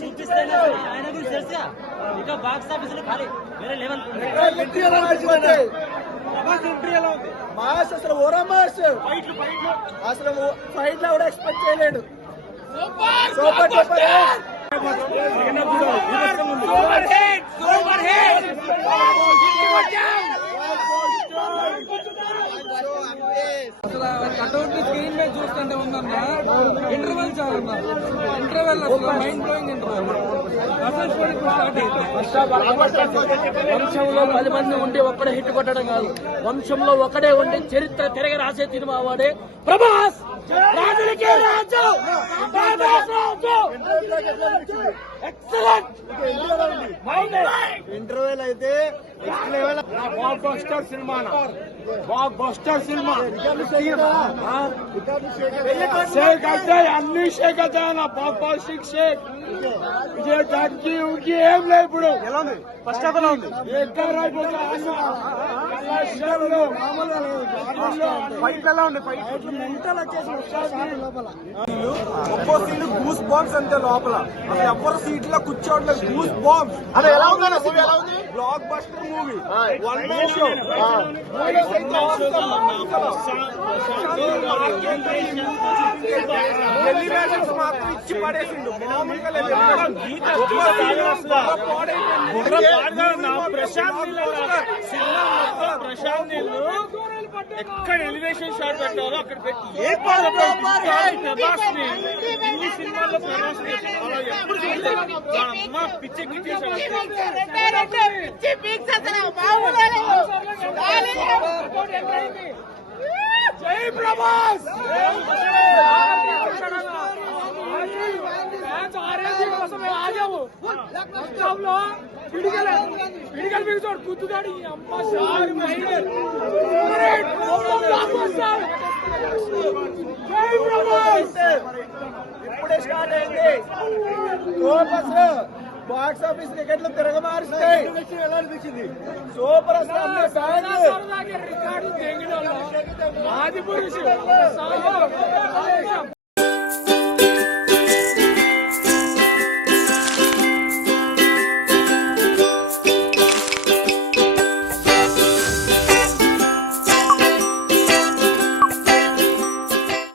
చూపిస్తేనే ఆయన గురించి తెలుసా ఇంకా బాక్స్ ఆఫీస్ లో ఖాళీ వేరే లెవెల్ మాస్ అసలు ఓరా మాస్ అసలు ఫైట్ లో కూడా ఎక్స్పెక్ట్ చేయలేడు. సూపర్ సూపర్ కట్అవుట్ స్క్రీన్ మీద చూస్తుంటే ఉందన్నా ఇంటర్వెల్ చాలన్నా ఇంటర్వెల్ అసలు మైండ్ బ్లోయింగ్ ఇంటర్వెల్. వంశంలో 10 మంది ఉండి ఒక్కడే హిట్ కొట్టడం కాదు, వంశంలో ఒకడే ఉండి చరిత్ర తిరగ రాసే సినిమా వాడే ప్రభాస్. రాజులకే రాజు ఇంటర్వెల్ అయితే blockbuster cinema, blockbuster cinema. Shake అంటే అన్ని షేక్ అవుతాయన్న, బాక్ బాస్టిక్ షేక్ విజయ్ జాకి ఉకి ఏం లేదు. ఇప్పుడు ఎలా ఉంది ఫస్ట్ హాఫ్ ఎలా ఉంది? ఫైట్ ఎలా ఉంది? ఫైట్ మెంటల్ వచ్చేసి ఒక్కో సీన్ గూస్ బాంబ్స్ అంటే లోపల అసలు ఎవరు సీట్ లో కూర్చోవట్లేదు. గూస్ బాంబ్స్ అది ఎలా ఉంది? Block buster movie, one man show. Delhi matches మాత్రం ఇచ్చి పడేసిండు. మామూలుగా లేదు. ప్రశాంత్ నీళ్ళు ఎక్కడ ఎలివేషన్ షాట్ పెట్టారో అక్కడ పెట్టి ఇన్ని సినిమాల్లో పిచ్చెక్కిచ్చేసాడు. జై ప్రభాస్. పిడిగల్ బిగుతాడు, గుద్దుతాడు. ఇప్పుడే స్టార్ట్ అయింది. బాక్స్ ఆఫీస్ టికెట్లు తిరగమారుస్తాయి. Super record